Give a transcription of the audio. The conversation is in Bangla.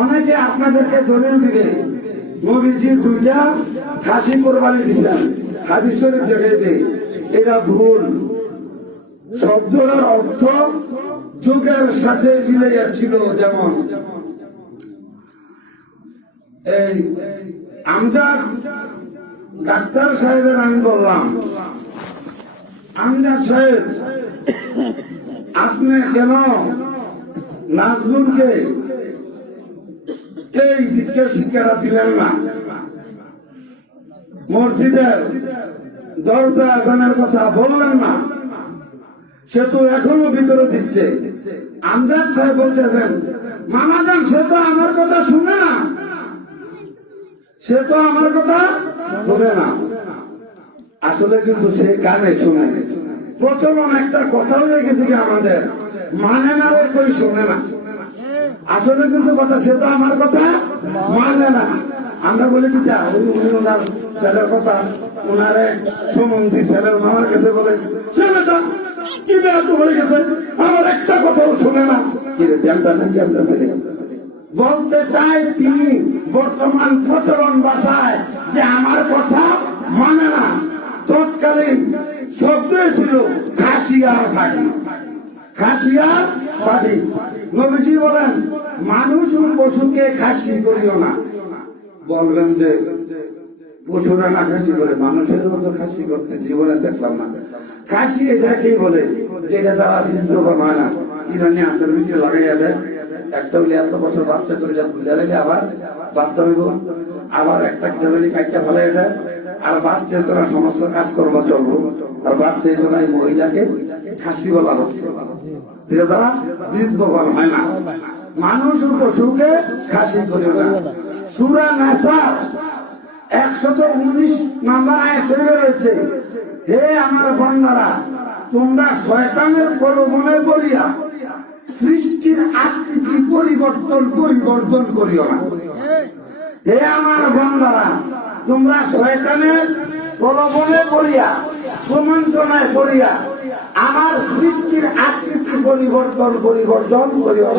অনেকে আপনাদেরকে দলিল দিবে। নবীজির দুইটা খাসি কোরবানি দিচ্ছেন হাদিস শরীফ দেখাইবে। এটা ভুল। শব্দটার অর্থ যুগের সাথে মিলে যাচ্ছিল যেমন। এই আমজাদ ডাক্তার সাহেবের আমি বললাম, আমজাদ সাহেব, আপনি কেন নাজমুলকে এই দিলেন না। মসজিদের দরজা কথা বললেন না। সে তো এখনও ভিতরে দিচ্ছে। সাহেব বলতেছেন মামাজান সে তো আমার কথা শুনে না। সে তো আমার কথা শুনে না। আসলে কিন্তু সে কানে শুনে প্রচলন একটা কথা হয়ে গেছে আমাদের মানে না রে কই শোনে না। আসলে কিন্তু কথা, সে তো আমার কথা মানে না। আমরা বলি কি ওনার ছেলের কথা ওনারে সুমন্ত্রী ছেলের মামার কাছে বলে, ছেলেটা কি বেড়া তো হয়ে গেছে? আমার একটা কথাও শোনে না। কি রে জ্যামটা না জ্যামটা ছেলে? বলতে চাই তিনি বর্তমান প্রচলন ভাষায় যে আমার কথা মানে না। তৎকালীন শব্দ ছিল খাসিয়ার বাড়ি খাসিয়ার বাড়ি নবীজি বলেন, মানুষ ও পশুকে খাসি করিও না। বলবেন যে, পশুরা না খাসি করে মানুষের মতো খাসি করতে জীবনে দেখলাম না। খাসি এটাকেই বলে? যেটা তারা বিচিত্র হয় না। কি জানি হাতের ভিতরে লাগাইয়া দেয়? একটা হলে এত বছর বাচ্চা চলে যাবে বুঝা আবার বাচ্চা হইব। আবার একটা জানি কাইটা ফেলাই দেয়। আর বাচ্চা তোরা সমস্ত কাজ কর্ম চলবো। আর বাচ্চা এই মহিলাকে রয়েছে, হে আমার তোমরা শয়তানের প্রলোভনে বলিয়া সৃষ্টির আকৃতি পরিবর্তন পরিবর্তন করিও না। হে আমার বন্ধারা তোমরা শয়তানের প্রলোভনে আমার সৃষ্টির আকৃতি পরিবর্তন পরিবর্তন করিও